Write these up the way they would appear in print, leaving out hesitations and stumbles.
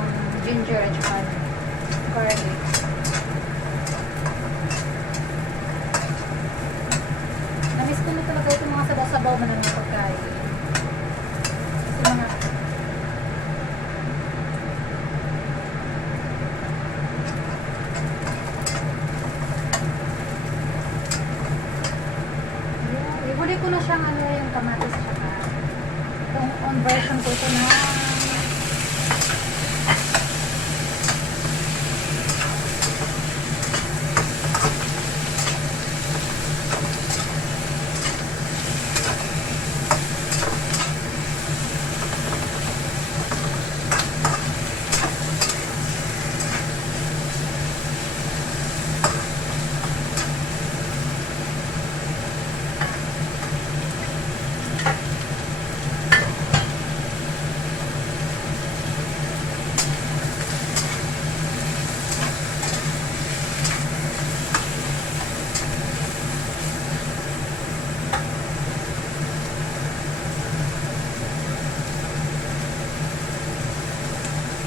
ng ginger at saka garlic. Namiss ko na talaga itong mga sabaw-sabaw na ng pagkain. Kasi mga ihuli ko na siyang ano yung kamatis tsaka itong on version ko ito na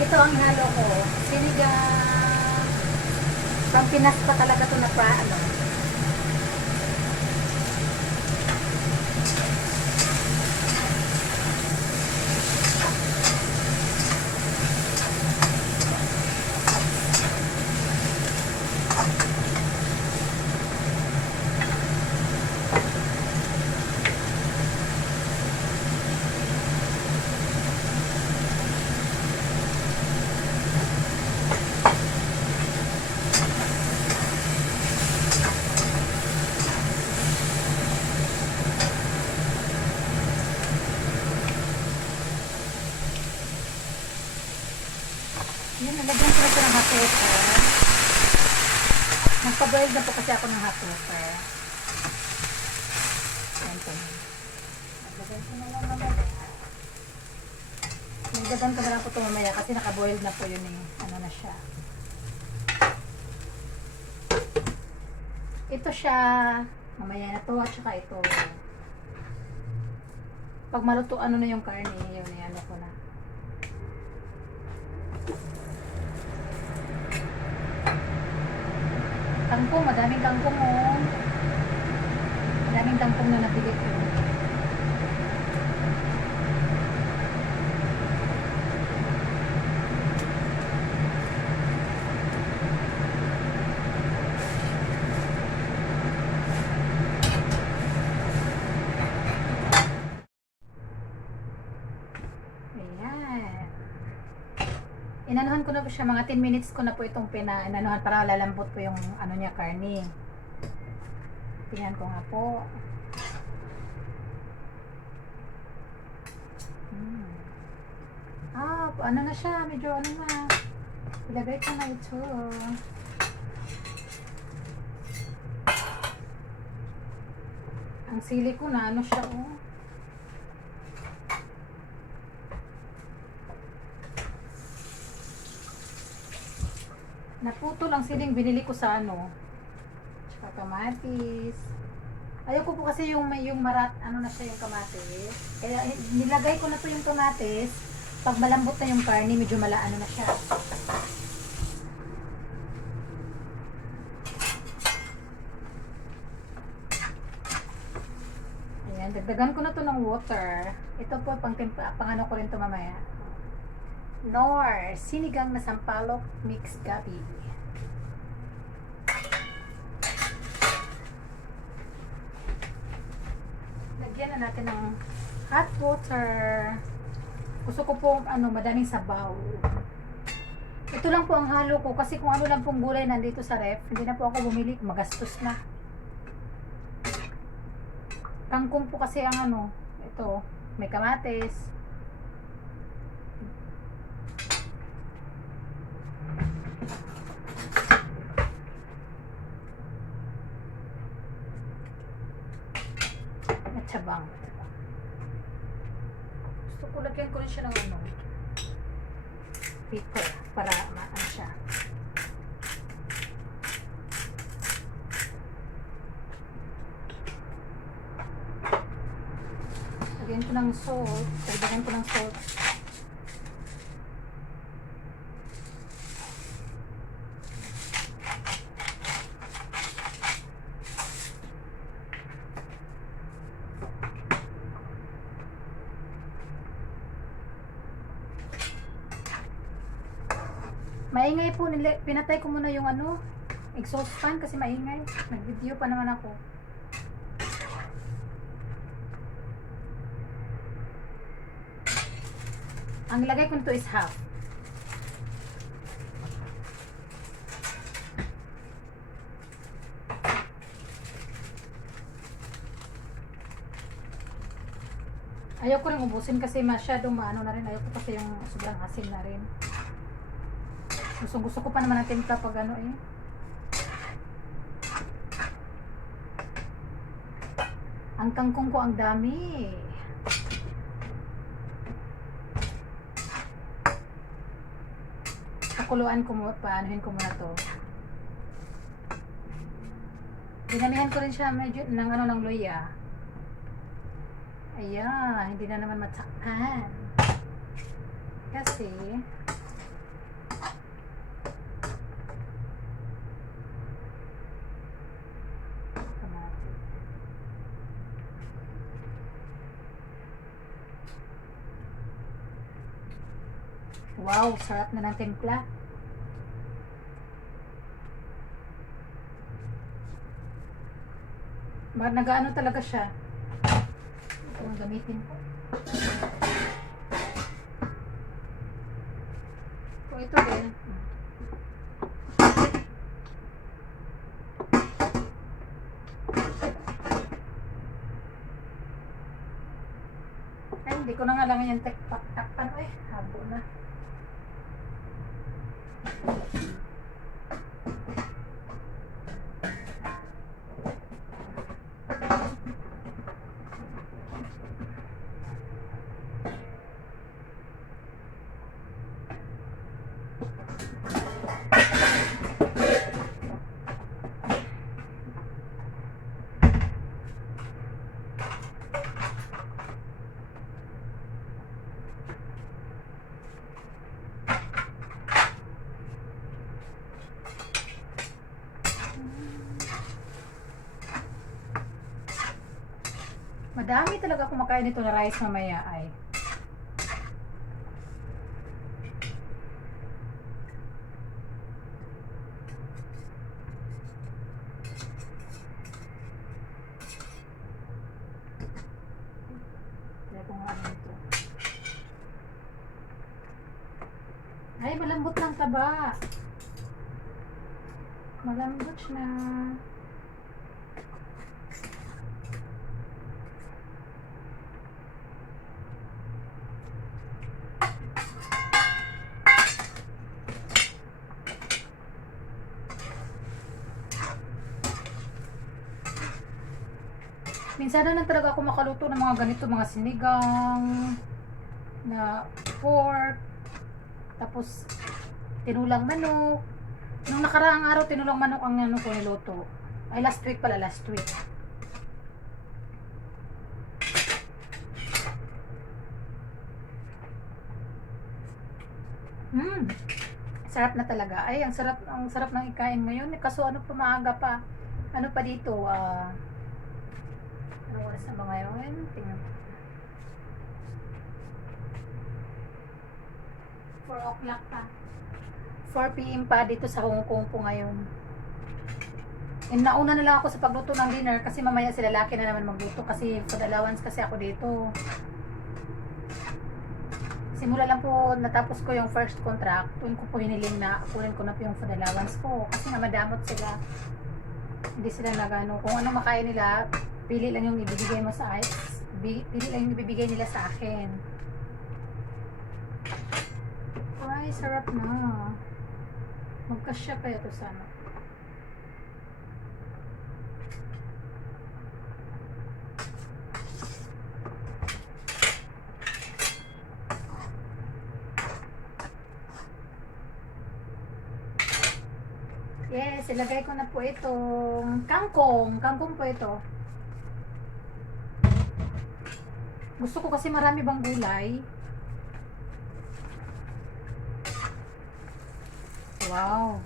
ito ang halo ko. Sinigang. From Pinas pa talaga ito na ano. Yan, nalagyan ko na ito ng hot water. Nagpa-boil na po kasi ako ng hot water. Yan po. Nagdagan ko na lang mamaya. Nagdagan ko na lang po ito mamaya kasi naka-boil na po yun eh. Ano na siya. Ito siya. Mamaya na to at saka ito. Pag maluto ano na yung karne, yun ano ko na. Kangkong, madaming kangkong oh. Madaming kangkong na nabili ko. Ayan. Inanuhan ko na po siya, mga 10 minutes ko na po itong inanuhan para lalambot po yung ano niya, karne. Tingnan ko nga po. Ano na siya, medyo ano na. Ilagay ko na ito. Ang sili ko na, ano siya oh. Naputol ang siling binili ko sa ano. Tsaka kamatis. Ayoko po kasi yung marat, ano na siya yung kamatis. Kaya nilagay ko na po yung kamatis. Pag malambot na yung karne, medyo malaano na siya. Ayan, dagdagan ko na to ng water. Ito po, pang ano ko rin to mamaya. Nor, sinigang na sampalok mix gabi. Lagyan na natin ng hot water. Gusto ko po madaming sabaw. Ito lang po ang halo ko kasi kung ano lang pong gulay nandito sa ref, hindi na po ako bumili, magastos na. Kangkong po kasi ang ito, may kamatis. Tsabang. Gusto ko lagyan ko rin siya ng paper para maano siya. Lagyan ko ng salt. Lagyan ko ng salt. Maingay po, pinatay ko muna yung ano, exhaust fan kasi maingay. Nag-video pa naman ako. Ang lagay ko nito is half. Ayoko rin ubusin kasi masyadong maano na rin. Ayoko kasi yung sobrang asin na rin. Gusto ko pa naman ng timpla pag ano eh. Ang kangkong ko ang dami. Pakuluan ko mo, paanuhin ko muna to. Dinamihan ko rin siya medyo ng ano ng luya. Ayan, hindi na naman matakpan. Kasi wow, sarap na ng timpla. Nag-ano talaga siya. Ito ang gamitin ko. Kung ito din. Ay, hindi ko na nga lang yan takpan. Ay, habo na. Madami talaga kumakain nito na rice mamaya ay. Ay, malambot ng taba. Malambot na. Minsan na lang talaga ako makaluto ng mga ganito, mga sinigang na pork, tapos tinulang manok. Nung nakaraang araw tinulang manok ang ano ko niluto. Ay, last week pala, last week. Sarap na talaga. Ay, ang sarap ng ikain ngayon. Kaso ano pa, maaga pa. Ano pa dito? Anong oras na ba ngayon? Tingnan mo. 4 o'clock pa. 4 PM pa dito sa Hong Kong po ngayon. And nauna na lang ako sa pagluto ng dinner kasi mamaya sila lalaki na naman magluto kasi food allowance kasi ako dito. Simula lang po natapos ko yung first contract, tuwin ko po hiniling na kunin ko na po yung food allowance ko kasi nga madamot sila. Hindi sila nagano, kung ano makain nila, pili lang yung ibibigay mo sa pili lang yung ibibigay nila sa akin. Ay, sarap na. Magkasya kaya to sana. Yes, ilagay ko na po itong kangkong. Kangkong po ito. Gusto ko kasi marami bang gulay. Wow.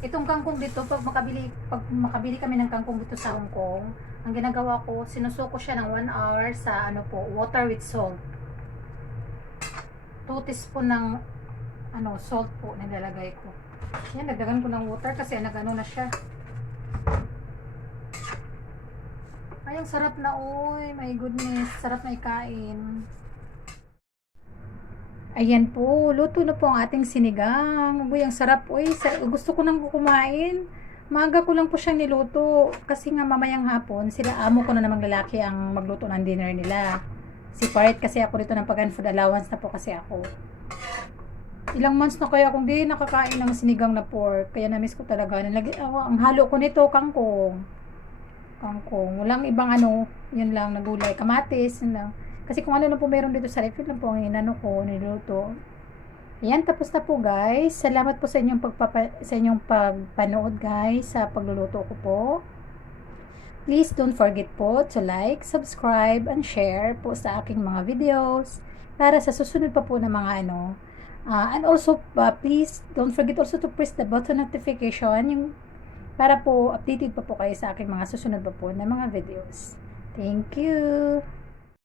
Itong kangkong dito, pag makabili kami ng kangkong dito sa Hong Kong, ang ginagawa ko, sinusuko siya ng 1 hour sa ano po, water with salt. 2 teaspoon ng salt po nilalagay ko. Yan, nagdagan ko ng water kasi nagano na siya. Ay, ang sarap na, uy. My goodness. Sarap na ikain. Ayan po. Luto na po ang ating sinigang. Uy, ang sarap. Uy, gusto ko nang kumain. Maaga ko lang po siyang niluto. Kasi nga mamayang hapon, sila amo ko na namang lalaki ang magluto ng dinner nila. Si Parit kasi ako dito ng pag-food allowance na po kasi ako. Ilang months na kaya akong di nakakain ng sinigang na pork. Kaya na-miss ko talaga. Ang halo ko nito, kangkong. Walang ibang yun lang, nagulay. Kamatis, yun lang. Kasi kung ano na po meron dito sa ref, yun lang po ang niluto. Ayan, tapos na po guys. Salamat po sa inyong pagpanood guys sa pagluluto ko po. Please don't forget po to like, subscribe, and share po sa aking mga videos para sa susunod pa po na mga and also, please don't forget also to press the button notification para po updated pa po kayo sa aking mga susunod pa po na mga videos. Thank you!